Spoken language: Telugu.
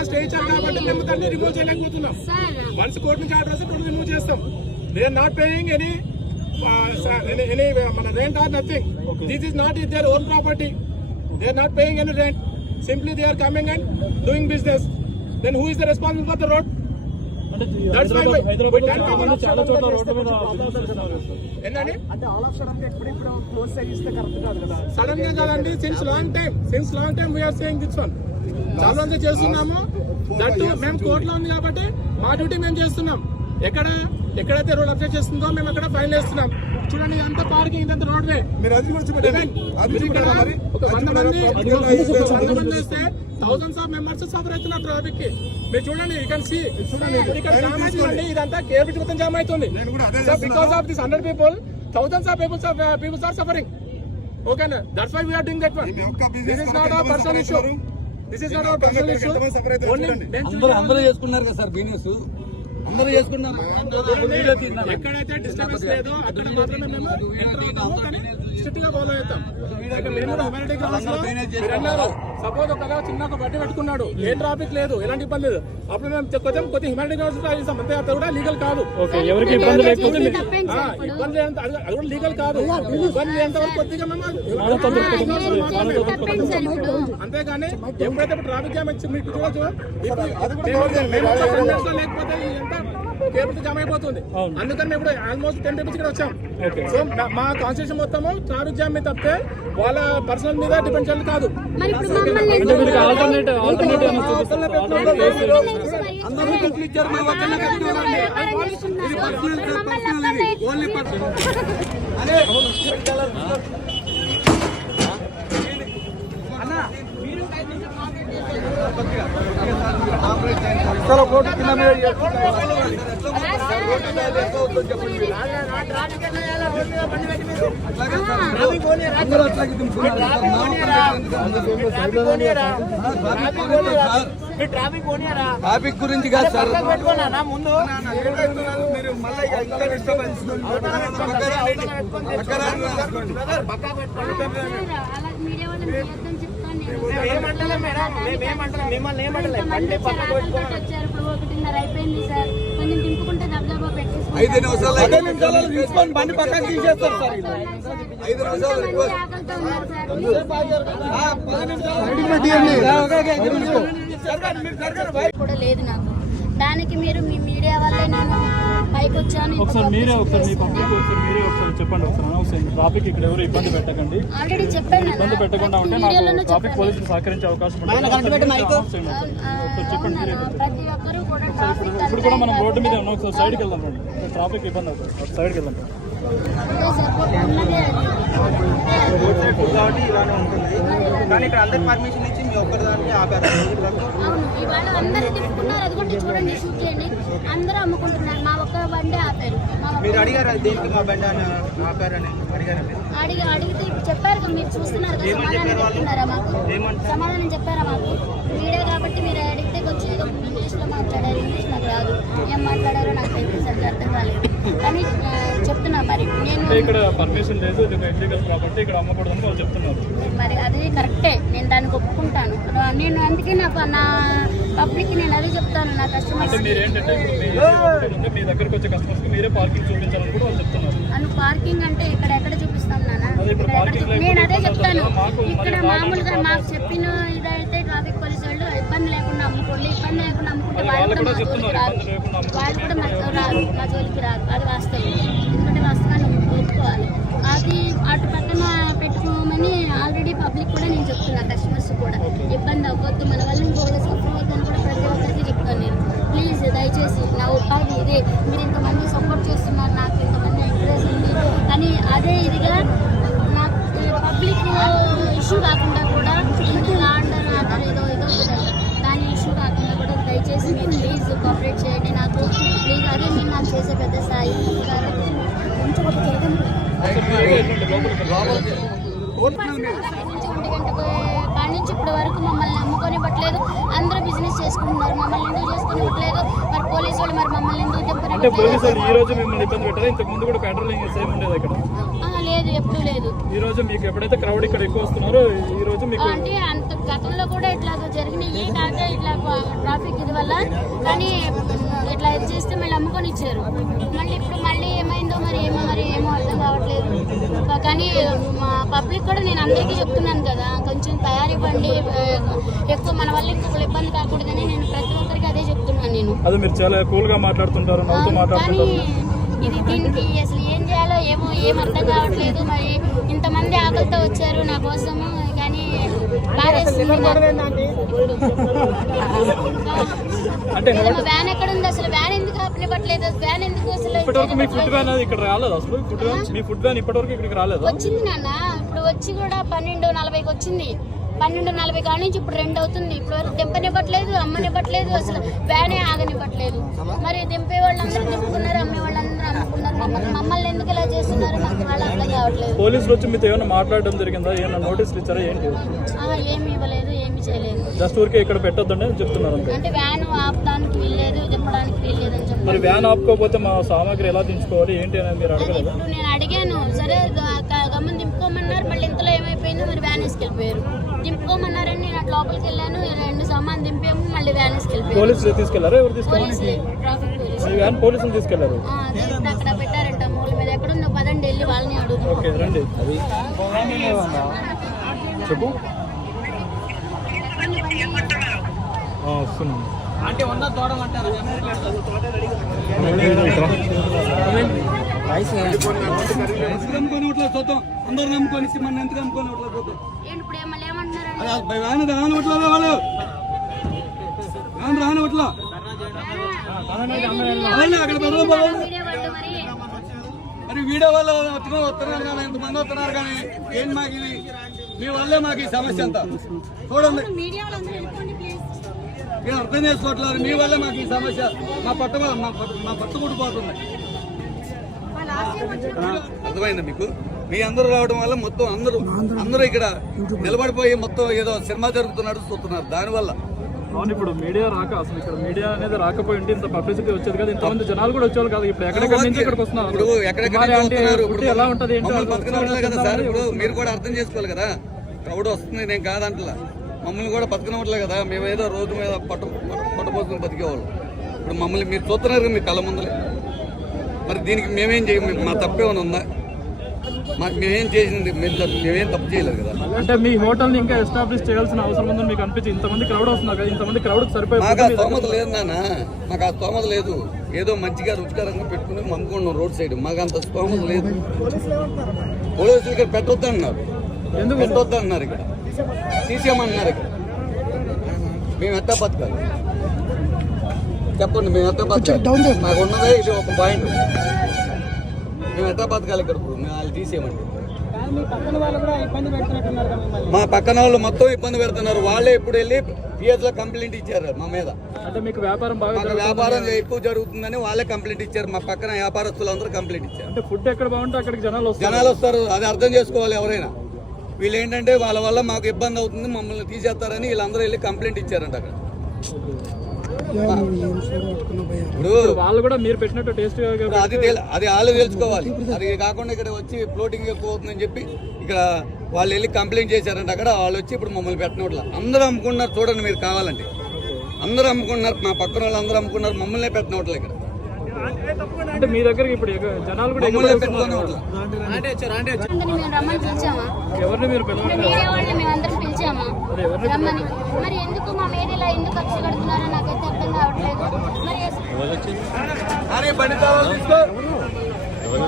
స్టేచర్ కాబట్టి మేము దాన్ని రిమూవ్ చేయలేకపోతున్నాం. వన్స్ కోర్టు నుంచి ఆర్డర్ వస్తే కోర్టు రిమూవ్ చేస్తాం. They are not paying any మన rent or nothing. This is not their own property. They are not paying any rent. Simply they are coming and doing business. Then who is the responsible for the road? Sudden గా కాదండి, since long time we are saying this one. చాలా రోజులు చేస్తున్నాము. దట్టు మేము కోర్టులో ఉంది కాబట్టి మా డ్యూటీ మేము చేస్తున్నాం. ఎక్కడైతే రోడ్ అబ్జెక్ట్ చేస్తుందో మేము అక్కడ ఫైన్ వేస్తున్నాం. చూడండి, అంత పార్కింగ్, ఇదంతా రోడ్ వే. ఒక 100 మంది వస్తే థౌసండ్స్ ఆఫ్ మెంబర్స్ సఫర్ అవుతున్నారు ట్రాఫిక్ కి. మీరు చూడండి, యూ కెన్ సీ ఇక్కడ జామ్ అవుతుందండి. ఇదంతా కేబుల్ మొత్తం జామ్ అవుతుంది. Because of this 100 people, thousands of people are suffering. Okay, that's why we are doing that one. This is not our personal issue. This is not our personal issue. అందరూ చేసుకున్నారు కదా సార్ బిజినెస్. అందరూ చేసుకున్నాం. ఎక్కడైతే డిస్టర్బెన్స్ లేదో అక్కడ మాత్రమే మేము ఎంటర్ అవుతాము, కానీ స్ట్రిక్ట్ గా ఫాలో అవుతాం. సపోజ్ ఒక చిన్న బడ్డీ పెట్టుకున్నాడు, ఏ ట్రాఫిక్ లేదు, ఎలాంటి ఇబ్బంది లేదు, అప్పుడు మేము కొంచెం హ్యూమానిటీ గ్రౌండ్స్ అంతే. అది కూడా లీగల్ కాదు. ఎవరికి ఇబ్బంది లేకపోతే ఇబ్బంది అది కూడా లీగల్ కాదు. ఇబ్బంది ఎంతవరకు కొద్దిగా మేము అంతేగాని ఎప్పుడైతే ట్రాఫిక్ జామ్ వచ్చి మీకు చూడొచ్చు, లేకపోతే కేబుల్ జామ్ అయిపోతుంది. అందుకని మేము ఇప్పుడు ఆల్మోస్ట్ 10 people ఇక్కడ వచ్చాం. సో మా కాన్స్టిట్యూషన్ మొత్తము ట్రాఫిక్ జామ్ మీద తప్పితే వాళ్ళ పర్సనల్ మీద డిపెండ్ చేయాలి కాదు. ట్రాఫిక్ గురించి కాదు సార్. ముందు మిమ్మల్ని ఏమంటలే. 5 నిమిషాలు తీసుకొని బండి పక్కకి తీసేస్తారు సార్. 5 నిమిషాలు కూడా లేదు నాకు. దానికి మీరు మీ మీడియా వల్లే నేను పైకి వచ్చాను. చెప్పండి ఒకసారి. ట్రాఫిక్ ఇక్కడ ఎవరు ఇబ్బంది పెట్టకండి. ఆల్రెడీ చెప్పాను. ఇబ్బంది పెట్టకుండా ఉంటే నాకు ట్రాఫిక్ పోలీసులు సహకరించే అవకాశం చెప్పండి. ప్రతి ఒక్కరు కూడా ట్రాఫిక్ ఇప్పుడు కూడా మనం రోడ్డు మీద ఉన్నాం. ఒకసారి సైడ్కి వెళ్దాం రండి. ట్రాఫిక్ ఇబ్బంది అవుతుంది. సైడ్కి వెళ్దాం. కాబట్టి ఇలానే ఉంటుంది. కానీ ఇక్కడ అందరికి పర్మిషన్ ఇచ్చి మీ ఒక్కరిదానికి ఆపారు. అవును, ఇవాళ అందరూ తిప్పుకున్నారు. అదిగోండి చూడండి, షూట్ చేయండి. అందరూ అమ్ముకుంటున్నారు. మా ఒక్క బండి ఆపారు. మీరు అడిగారు దేనికి మా బండి అని ఆపారని అడిగారు. అడిగితే చెప్పారు కదా, మీరు చూస్తున్నారు కదా. సమాధానం చెప్తున్నారా మాకు? సమాధానం చెప్పారా మాకు? మీడియా కాబట్టి మీరు అడిగితే కొంచెం ఇంగ్లీష్లో మాట్లాడారు. ఇంగ్లీష్ నాకు రాదు. ఏం మాట్లాడారో నాకు తెలియదు, అర్థం కాలేదు. కానీ చెప్తున్నా మరి నేను ఇక్కడ పర్మిషన్ లేదు, ఇది ఇల్లీగల్ ప్రాపర్టీ, ఇక్కడ అమ్మకూడదని వాళ్ళు చెప్తున్నారు. మరి అది కరెక్టే, నేను దానికి ఒప్పుకుంటాను. నేను అందుకే నా పబ్లిక్ నేను అదే చెప్తాను. నా కస్టమర్స్ మీరు ఏంటంటే మీ దగ్గరకు వచ్చే కస్టమర్స్ మీరే పార్కింగ్ చూపించాలని కూడా వాళ్ళు చెప్తున్నారు. అను పార్కింగ్ అంటే ఎక్కడ చూపిస్తాం నాన్న? నేను అదే చెప్తాను. ఇక్కడ మామూలుగా మాకు చెప్పిన ఇదైతే ట్రాఫిక్ పోలీసు వాళ్ళు ఇబ్బంది లేకుండా అమ్ముకోండి, ఇబ్బంది లేకుండా అమ్ముకుంటే వాళ్ళు కూడా మా జోలికి రాదు. మా జోలికి రాదు. అది వాస్తవం. ఎందుకంటే వాస్తవాన్ని ఒప్పుకోవాలి. అది అటు పక్కన పెట్టుకోమని ఆల్రెడీ పబ్లిక్ కూడా నేను చెప్తున్నా. కస్టమర్స్ కూడా ఇబ్బంది అవ్వద్దు, మన వల్ల ఇంకోటి సఫర్ అవ్వద్దని కూడా ప్రతి ఒక్కరికి చెప్తాను నేను. ప్లీజ్ దయచేసి నా ఉపాధి ఇదే. మీరు ఇంతమంది సపోర్ట్ చేస్తున్నారు, నాకు ఇంతమంది ఎంకరేజ్ ఉంది. కానీ అదే ఇదిగా నాకు పబ్లిక్ ఇష్యూ కాకుండా కూడా ఆర్డర్ ఏదో దాని ఇష్యూ కాకుండా కూడా దయచేసి మీరు ప్లీజ్ కోఆపరేట్ చేయండి నాకు. ప్లీజ్ అదే మీరు నాకు చేసే పెద్ద స్థాయి కాబట్టి కొంచెం ఒక చేయడం. 1 గంట కాడి నుంచి ఇప్పటి వరకు మమ్మల్ని నమ్ముకొని ఇవ్వట్లేదు. అందరూ బిజినెస్ చేసుకుంటున్నారు, మమ్మల్ని ఎందుకు చేసుకుని ఇవ్వట్లేదు. మరి పోలీసు వాళ్ళు మరి మమ్మల్ని ఎందుకు అంటే పోలీసు వాళ్ళు ఈ చెప్పారు? రోజు మిమ్మల్ని ఇబ్బంది పెట్టారా? ఇంతకు ముందు కూడా పెట్రోలింగ్ సేమ్ ఉండేది ఇక్కడ. లేదు, ఎప్పుడు లేదు. ఈ రోజు మీకు ఎప్పుడైతే క్రౌడ్ ఇక్కడ ఎక్కువ వస్తున్నారో ఈ రోజు మీకు అంటే అంత గతంలో కూడా ఇట్లా జరిగినాయి, కాకపోతే ఇట్లా ట్రాఫిక్ ఇది వల్ల కానీ ఇట్లా ఇది చేస్తే మళ్ళీ అమ్ముకొని ఇచ్చారు. మళ్ళీ ఇప్పుడు మళ్ళీ ఏమైందో మరి ఏమో అర్థం కావట్లేదు. కానీ మా పబ్లిక్ కూడా నేను అందరికీ చెప్తున్నాను కదా, కొంచెం తయారివ్వండి, ఎక్కువ మన వల్ల ఇంకొకరు ఇబ్బంది కాకూడదని నేను ప్రతి ఒక్కరికి అదే చెప్తున్నాను నేను. అది మీరు చాలా కూల్ గా మాట్లాడుతుంటారు, నవ్వుతూ కానీ మాట్లాడుతుంటారు. ఇది దీనికి అసలు ఏం చేయాలో ఏం అర్థం కావట్లేదు. మరి ఇంతమంది ఆకలితో వచ్చారు నా కోసము, కానీ బాధేస్తుంది నాకు. అంటే ఏదైనా వ్యాన్ ఎక్కడ ఉంది? అసలు వ్యాన్ ఎందుకు ఆపనివ్వట్లేదు? వ్యాన్ ఎందుకు అసలు ఇప్పటివరకు మీ ఫుడ్ వ్యాన్ అది ఇక్కడ రాలేదు అసలు? ఫుడ్ వ్యాన్ మీ ఫుడ్ వ్యాన్ ఇప్పటివరకు ఇక్కడికి రాలేదు. వచ్చింది నాన్న, ఇప్పుడు వచ్చి కూడా 12:40కి వచ్చింది. 12:40 కాడ నుంచి ఇప్పుడు 2 అవుతుంది. ఇప్పుడు వరకు దింపనివ్వట్లేదు, అమ్మనివ్వట్లేదు, అసలు వ్యానే ఆగనివ్వట్లేదు. మరి దింపే వాళ్ళందరూ దింపుకున్నారు, అమ్మే వాళ్ళందరూ అమ్ముకున్నారు. మమ్మల్ని ఎందుకు ఇలా చేస్తున్నారు నాకు వాళ్ళు అర్థం కావట్లేదు. పోలీసులు వచ్చి మీతో ఏమైనా మాట్లాడడం జరిగిందా? ఏమైనా నోటీసులు ఇచ్చారా? ఏంటి? ఏమి ఇవ్వలేదు, ఏమి చేయలేదు. జస్ట్ ఊరికే ఇక్కడ పెట్టొద్దని చెప్తున్నారు అంతే. అంటే వ్యాన్ ఆపడానికి వీల్లేదు, దింపడానికి వీల్లేదు అని చెప్పారు. మరి వ్యాన్ ఆపుకోకపోతే మా సామాగ్రి ఎలా దించుకోవాలి ఏంటి అనేది మీరు అడగలేదు? ఇప్పుడు నేను అడిగాను, సరే గమ్మున దింపుకోమన్నారు. మళ్ళీ ఇంతలో ఏమైపోయిందో మరి వ్యాన్ వేసుకెళ్ళిపోయారు. దింపుకోమన్నారని నేను అట్లా లోపలికి వెళ్ళాను, 2 సామాన్ దింపాము, మళ్ళీ వ్యాన్ వేసుకెళ్ళిపోయారు. పోలీసులు తీసుకెళ్లారా? ఎవరు తీసుకెళ్ళారు? పోలీసులే, ట్రాఫిక్ పోలీసు. మీ వ్యాన్ పోలీసులు తీసుకెళ్లారు. తీసుకుని అక్కడ పెట్టారంట మూల మీద. ఎక్కడుందో పదండి వెళ్ళి వాళ్ళని అడుగుతాం. ఓకే రండి. చెప్పు. వస్తున్నాను. అంటే ఉన్న తోడమంటారు నమ్ముకొని ఇట్లా చూద్దాం, అందరూ నమ్ముకొని మన ఎంత నమ్ముకొని ఇట్లా చూద్దాం. ఏంటి ఇప్పుడు మళ్ళీ ఏమంటున్నారండి? రాని ఇట్లా వాళ్ళు రాని ఇట్లా అక్కడ వీడియో పట్టు మరి. మరి వీడియో వాళ్ళు వస్తున్నారు కానీ ఇంతమంది వస్తున్నారు కానీ ఏంటి మాకు ఇది? మీ వల్లే మాకు ఈ సమస్య అంతా. చూడండి, మీడియా వాళ్ళందరూ వెళ్ళిపోండి ప్లీజ్. మీరు అర్థం చేసుకోవట్లేదు. మీ వల్లే మాకు ఈ సమస్య. మా పట్టు కుడిపోతుంది. అర్థమైందా మీకు? మీ అందరూ రావడం వల్ల మొత్తం అందరూ ఇక్కడ నిలబడిపోయి మొత్తం ఏదో సినిమా జరుగుతున్నట్టు చూస్తున్నారు. దానివల్ల అవును, ఇప్పుడు మీడియా రాక అసలు ఇక్కడ మీడియా అనేది రాకపోయి ఉంటే ఇంత పబ్లిసిటీ వచ్చేది కదా, ఇంతమంది జనాలు కూడా వచ్చేవాళ్ళు కాదు. ఇప్పుడు ఎక్కడెక్కడి నుంచి ఇక్కడికి వస్తున్నారు. ఇప్పుడు ఎక్కడెక్కడ ఫుడ్ ఎలా ఉంటది ఏంటి? మమ్మల్ని బతకనట్లే కదా సార్. ఇప్పుడు మీరు కూడా అర్థం చేసుకోవాలి కదా. క్రౌడ్ వస్తుంది, నేను కాదంటలా. మమ్మల్ని కూడా బతకనట్లే కదా. మేమేదో రోడ్డు మీద పట్టబోసుకుని బతికేవాళ్ళు. ఇప్పుడు మమ్మల్ని మీరు చూస్తున్నారు కదా మీ కళ్ళ ముందలే. మరి దీనికి మేమేం చేయము? మా తప్పేమైనా ఉందా? మేమేం చేసింది? మేమేం తప్పు చేయలేదు కదా. అంటే మీ హోటల్ ని ఇంకా ఎస్టాబ్లిష్ చేయాల్సిన అవసరం ఉందని మీకు అనిపించింది? ఇంతమంది క్రౌడ్ వస్తున్నారు కదా, ఇంతమంది క్రౌడ్ సరిపోయి మాకు ఆ స్తోమత లేదు నాన్న, మాకు ఆ స్తోమత లేదు. ఏదో మంచిగా రుచికరంగా పెట్టుకుని అమ్ముకున్నాం రోడ్ సైడ్. మాకు అంత స్తోమత లేదు. పోలీసులు ఇక్కడ పెట్టొద్దు అన్నారు. ఎందుకు పెట్టొద్దు అన్నారు, ఇక్కడ తీసేయమన్నారు. ఇక్కడ మేము ఎట్టా బతకాలి చెప్పండి? మేము ఎట్టా బతకాలి? మాకు ఉన్నదే ఇది ఒక పాయింట్. మేము ఎట్టా బతకాలి ఇక్కడ? మేము వాళ్ళు తీసేయమండి. మా పక్కన వాళ్ళు మొత్తం ఇబ్బంది పెడుతున్నారు. వాళ్ళే ఇప్పుడు వెళ్ళి పిఎస్ లో కంప్లైంట్ ఇచ్చారు మా మీద. అంటే మీకు వ్యాపారం బాగా మాకు వ్యాపారం ఎక్కువ జరుగుతుందని వాళ్ళే కంప్లైంట్ ఇచ్చారు. మా పక్కన వ్యాపారస్తులు అందరూ కంప్లైంట్ ఇచ్చారు. అంటే ఫుడ్ ఎక్కడ బాగుంటే అక్కడికి జనాలు వస్తారు. అది అర్థం చేసుకోవాలి ఎవరైనా. వీళ్ళు ఏంటంటే వాళ్ళ వల్ల మాకు ఇబ్బంది అవుతుంది, మమ్మల్ని తీసేస్తారని వీళ్ళందరూ వెళ్ళి కంప్లైంట్ ఇచ్చారంట అక్కడ. ఇప్పుడు వాళ్ళు కూడా మీరు పెట్టినట్టు టేస్ట్ అది వాళ్ళు తెలుసుకోవాలి. అది కాకుండా ఇక్కడ వచ్చి ఫ్లోటింగ్ ఎక్కువ అవుతుందని చెప్పి ఇక్కడ వాళ్ళు వెళ్ళి కంప్లైంట్ చేశారంట అక్కడ. వాళ్ళు వచ్చి ఇప్పుడు మమ్మల్ని పెట్టినట్ల అందరూ అమ్ముకున్నారు. చూడండి మీరు కావాలంటే, అందరూ అమ్ముకున్నారు. మా పక్కన వాళ్ళు అందరూ అమ్ముకున్నారు. మమ్మల్నే పెట్టినట్ల ఇక్కడ. అంటే మీ దగ్గరికి ఇప్పుడు జనాలు కూడా మమ్మల్నే పెట్టుకున్నట్ల. మేము రమ్మని పిలిచామా? ఎవరిని మీరు మీడియా వాళ్ళని మేమందరం పిలిచామా రమ్మని? మరి ఎందుకు మా మీద ఇలా ఎందుకు కక్ష కడుతున్నారో నాకైతే అర్థం కావట్లేదు. మరి బండి తాళాలు తీసుకో.